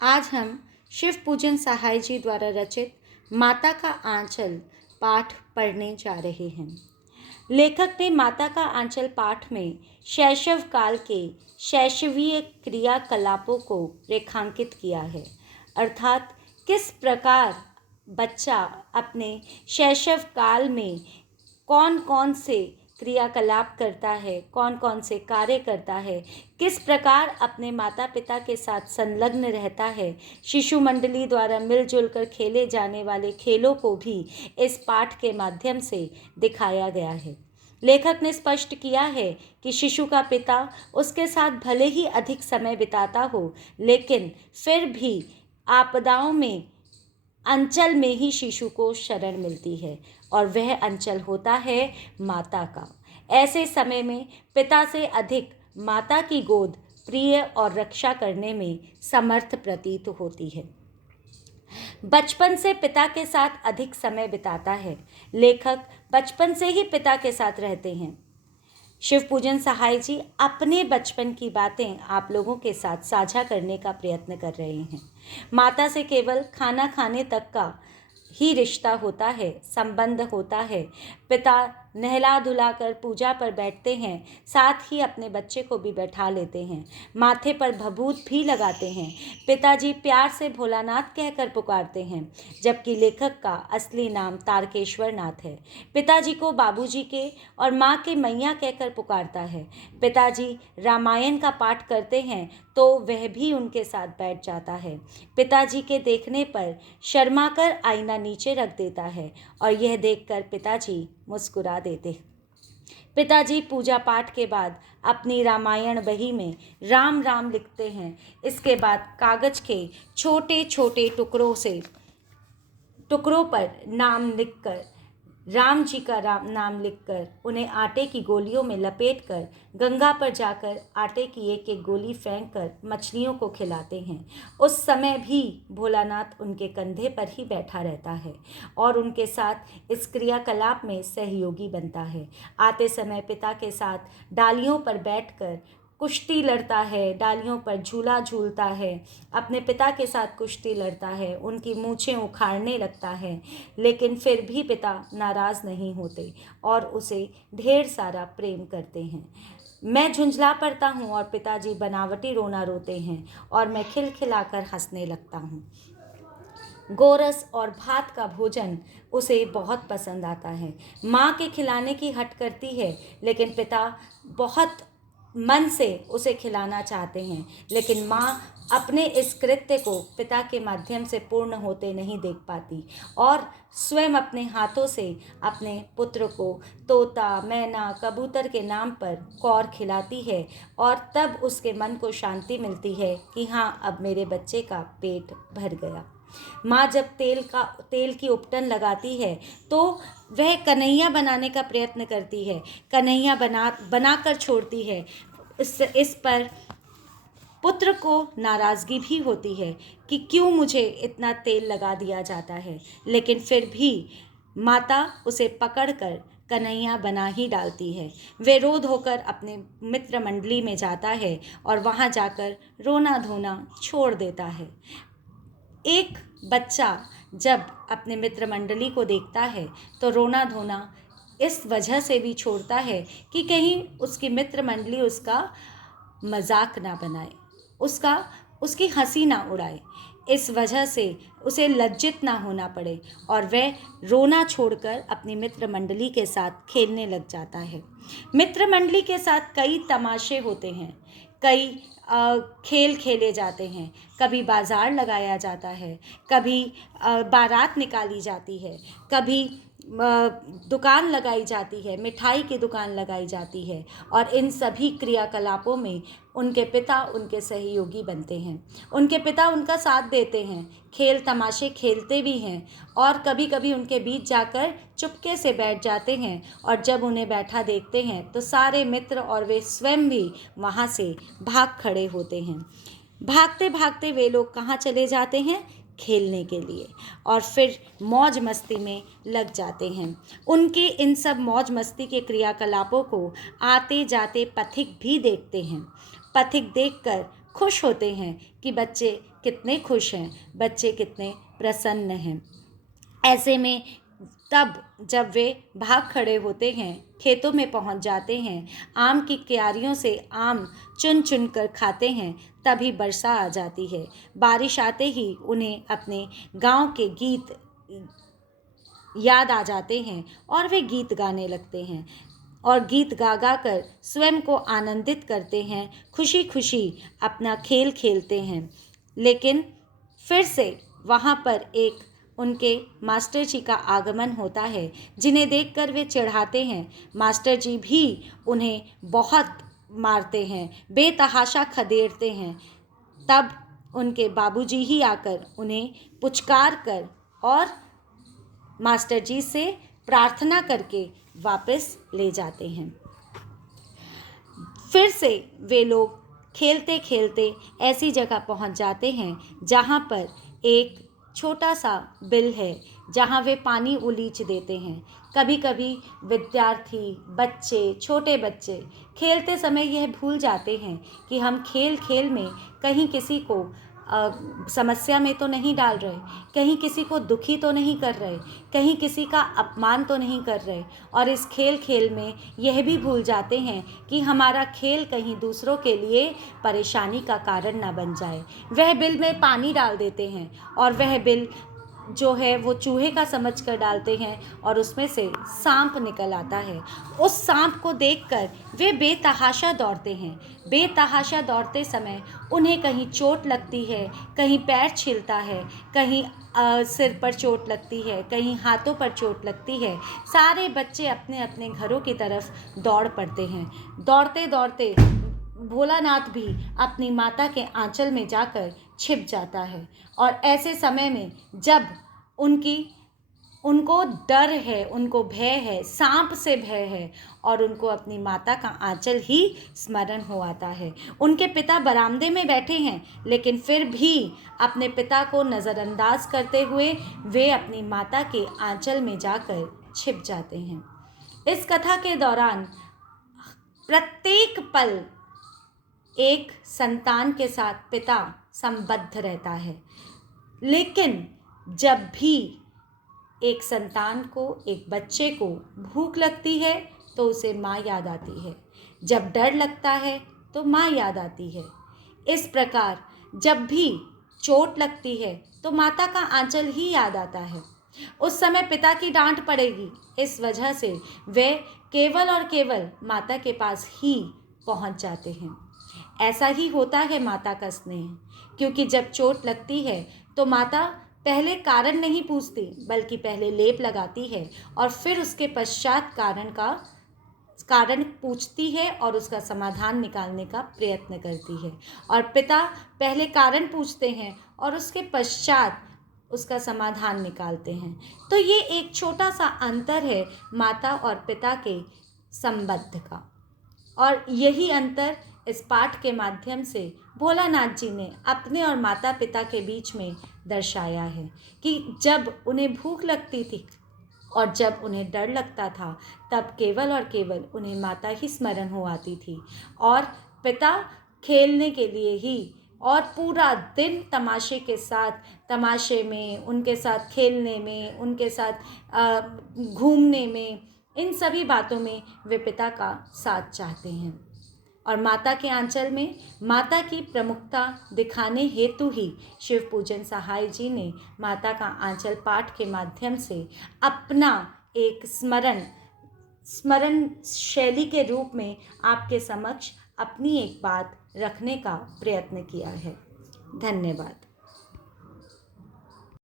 आज हम शिव पूजन सहाय जी द्वारा रचित माता का आंचल पाठ पढ़ने जा रहे हैं। लेखक ने माता का आंचल पाठ में शैशव काल के शैशवीय क्रियाकलापों को रेखांकित किया है, अर्थात किस प्रकार बच्चा अपने शैशव काल में कौन कौन से क्रियाकलाप करता है, कौन कौन से कार्य करता है, किस प्रकार अपने माता पिता के साथ संलग्न रहता है। शिशु मंडली द्वारा मिलजुल कर खेले जाने वाले खेलों को भी इस पाठ के माध्यम से दिखाया गया है। लेखक ने स्पष्ट किया है कि शिशु का पिता उसके साथ भले ही अधिक समय बिताता हो, लेकिन फिर भी आपदाओं में अंचल में ही शिशु को शरण मिलती है और वह अंचल होता है माता का। ऐसे समय में पिता से अधिक माता की गोद प्रिय और रक्षा करने में समर्थ प्रतीत होती है। बचपन से पिता के साथ अधिक समय बिताता है। लेखक बचपन से ही पिता के साथ रहते हैं। शिव पूजन सहाय जी अपने बचपन की बातें आप लोगों के साथ साझा करने का प्रयत्न कर रहे हैं। माता से केवल खाना खाने तक का ही रिश्ता होता है, संबंध होता है। पिता नहला धुलाकर पूजा पर बैठते हैं, साथ ही अपने बच्चे को भी बैठा लेते हैं, माथे पर भभूत भी लगाते हैं। पिताजी प्यार से भोलानाथ कहकर पुकारते हैं, जबकि लेखक का असली नाम तारकेश्वर नाथ है। पिताजी को बाबूजी के और माँ के मैया कहकर पुकारता है। पिताजी रामायण का पाठ करते हैं तो वह भी उनके साथ बैठ जाता है। पिताजी के देखने पर शर्मा कर आईना नीचे रख देता है और यह देखकर पिताजी मुस्कुरा देते। पिताजी पूजा पाठ के बाद अपनी रामायण बही में राम राम लिखते हैं। इसके बाद कागज के छोटे छोटे टुकड़ों पर नाम लिखकर, राम जी का नाम लिखकर उन्हें आटे की गोलियों में लपेटकर गंगा पर जाकर आटे की एक एक गोली फेंक कर मछलियों को खिलाते हैं। उस समय भी भोलानाथ उनके कंधे पर ही बैठा रहता है और उनके साथ इस क्रियाकलाप में सहयोगी बनता है। आते समय पिता के साथ डालियों पर बैठकर कुश्ती लड़ता है, डालियों पर झूला झूलता है, अपने पिता के साथ कुश्ती लड़ता है, उनकी मूछें उखाड़ने लगता है, लेकिन फिर भी पिता नाराज़ नहीं होते और उसे ढेर सारा प्रेम करते हैं। मैं झुंझला पड़ता हूँ और पिताजी बनावटी रोना रोते हैं और मैं खिलखिलाकर हंसने लगता हूँ। गोरस और भात का भोजन उसे बहुत पसंद आता है। माँ के खिलाने की हट करती है, लेकिन पिता बहुत मन से उसे खिलाना चाहते हैं, लेकिन माँ अपने इस कृत्य को पिता के माध्यम से पूर्ण होते नहीं देख पाती और स्वयं अपने हाथों से अपने पुत्र को तोता, मैना, कबूतर के नाम पर कौर खिलाती है और तब उसके मन को शांति मिलती है कि हाँ, अब मेरे बच्चे का पेट भर गया। माँ जब तेल की उपटन लगाती है तो वह कन्हैया बनाने का प्रयत्न करती है, कन्हैया बनाकर छोड़ती है। इस पर पुत्र को नाराज़गी भी होती है कि क्यों मुझे इतना तेल लगा दिया जाता है, लेकिन फिर भी माता उसे पकड़कर कन्हैया बना ही डालती है। वे रो धोकर अपने मित्र मंडली में जाता है और वहाँ जाकर रोना धोना छोड़ देता है। एक बच्चा जब अपने मित्र मंडली को देखता है तो रोना धोना इस वजह से भी छोड़ता है कि कहीं उसकी मित्र मंडली उसका मजाक ना बनाए, उसकी हंसी ना उड़ाए। इस वजह से उसे लज्जित ना होना पड़े और वह रोना छोड़कर अपनी मित्र मंडली के साथ खेलने लग जाता है। मित्र मंडली के साथ कई तमाशे होते हैं, कई खेल खेले जाते हैं। कभी बाज़ार लगाया जाता है, कभी बारात निकाली जाती है, कभी दुकान लगाई जाती है, मिठाई की दुकान लगाई जाती है और इन सभी क्रियाकलापों में उनके पिता उनके सहयोगी बनते हैं। उनके पिता उनका साथ देते हैं, खेल तमाशे खेलते भी हैं और कभी कभी उनके बीच जाकर चुपके से बैठ जाते हैं और जब उन्हें बैठा देखते हैं तो सारे मित्र और वे स्वयं भी वहाँ से भाग खड़े होते हैं। भागते भागते वे लोग कहाँ चले जाते हैं? खेलने के लिए, और फिर मौज मस्ती में लग जाते हैं। उनके इन सब मौज मस्ती के क्रियाकलापों को आते जाते पथिक भी देखते हैं। पथिक देखकर खुश होते हैं कि बच्चे कितने खुश हैं, बच्चे कितने प्रसन्न हैं। ऐसे में तब जब वे भाग खड़े होते हैं, खेतों में पहुंच जाते हैं, आम की क्यारियों से आम चुन चुन कर खाते हैं, तभी वर्षा आ जाती है। बारिश आते ही उन्हें अपने गांव के गीत याद आ जाते हैं और वे गीत गाने लगते हैं और गीत गा गा कर स्वयं को आनंदित करते हैं, खुशी खुशी अपना खेल खेलते हैं। लेकिन फिर से वहाँ पर एक उनके मास्टर जी का आगमन होता है, जिन्हें देखकर वे चिढ़ाते हैं। मास्टर जी भी उन्हें बहुत मारते हैं, बेतहाशा खदेड़ते हैं। तब उनके बाबूजी ही आकर उन्हें पुचकार कर और मास्टर जी से प्रार्थना करके वापस ले जाते हैं। फिर से वे लोग खेलते खेलते ऐसी जगह पहुंच जाते हैं जहां पर एक छोटा सा बिल है, जहां वे पानी उलीच देते हैं। कभी कभी विद्यार्थी, बच्चे, छोटे बच्चे खेलते समय यह भूल जाते हैं कि हम खेल खेल में कहीं किसी को समस्या में तो नहीं डाल रहे, कहीं किसी को दुखी तो नहीं कर रहे, कहीं किसी का अपमान तो नहीं कर रहे, और इस खेल खेल में यह भी भूल जाते हैं कि हमारा खेल कहीं दूसरों के लिए परेशानी का कारण ना बन जाए। वह बिल में पानी डाल देते हैं और वह बिल जो है वो चूहे का समझ कर डालते हैं और उसमें से सांप निकल आता है। उस सांप को देखकर वे बेतहाशा दौड़ते हैं। बेतहाशा दौड़ते समय उन्हें कहीं चोट लगती है, कहीं पैर छिलता है, कहीं सिर पर चोट लगती है, कहीं हाथों पर चोट लगती है। सारे बच्चे अपने अपने घरों की तरफ दौड़ पड़ते हैं। दौड़ते दौड़ते भोलानाथ भी अपनी माता के आंचल में जाकर छिप जाता है। और ऐसे समय में जब उनको डर है, उनको भय है, सांप से भय है और उनको अपनी माता का आंचल ही स्मरण हो आता है। उनके पिता बरामदे में बैठे हैं, लेकिन फिर भी अपने पिता को नज़रअंदाज करते हुए वे अपनी माता के आंचल में जाकर छिप जाते हैं। इस कथा के दौरान प्रत्येक पल एक संतान के साथ पिता संबद्ध रहता है, लेकिन जब भी एक संतान को, एक बच्चे को भूख लगती है तो उसे माँ याद आती है, जब डर लगता है तो माँ याद आती है। इस प्रकार जब भी चोट लगती है तो माता का आंचल ही याद आता है। उस समय पिता की डांट पड़ेगी, इस वजह से वे केवल और केवल माता के पास ही पहुंच जाते हैं। ऐसा ही होता है माता का स्नेह, क्योंकि जब चोट लगती है तो माता पहले कारण नहीं पूछती, बल्कि पहले लेप लगाती है और फिर उसके पश्चात कारण पूछती है और उसका समाधान निकालने का प्रयत्न करती है। और पिता पहले कारण पूछते हैं और उसके पश्चात उसका समाधान निकालते हैं। तो ये एक छोटा सा अंतर है माता और पिता के संबंध का, और यही अंतर इस पाठ के माध्यम से भोलानाथ जी ने अपने और माता पिता के बीच में दर्शाया है कि जब उन्हें भूख लगती थी और जब उन्हें डर लगता था, तब केवल और केवल उन्हें माता ही स्मरण हो आती थी, और पिता खेलने के लिए ही और पूरा दिन तमाशे के साथ, तमाशे में, उनके साथ खेलने में, उनके साथ घूमने में, इन सभी बातों में वे पिता का साथ चाहते हैं। और माता के आंचल में माता की प्रमुखता दिखाने हेतु ही शिव पूजन सहाय जी ने माता का आंचल पाठ के माध्यम से अपना एक स्मरण शैली के रूप में आपके समक्ष अपनी एक बात रखने का प्रयत्न किया है। धन्यवाद।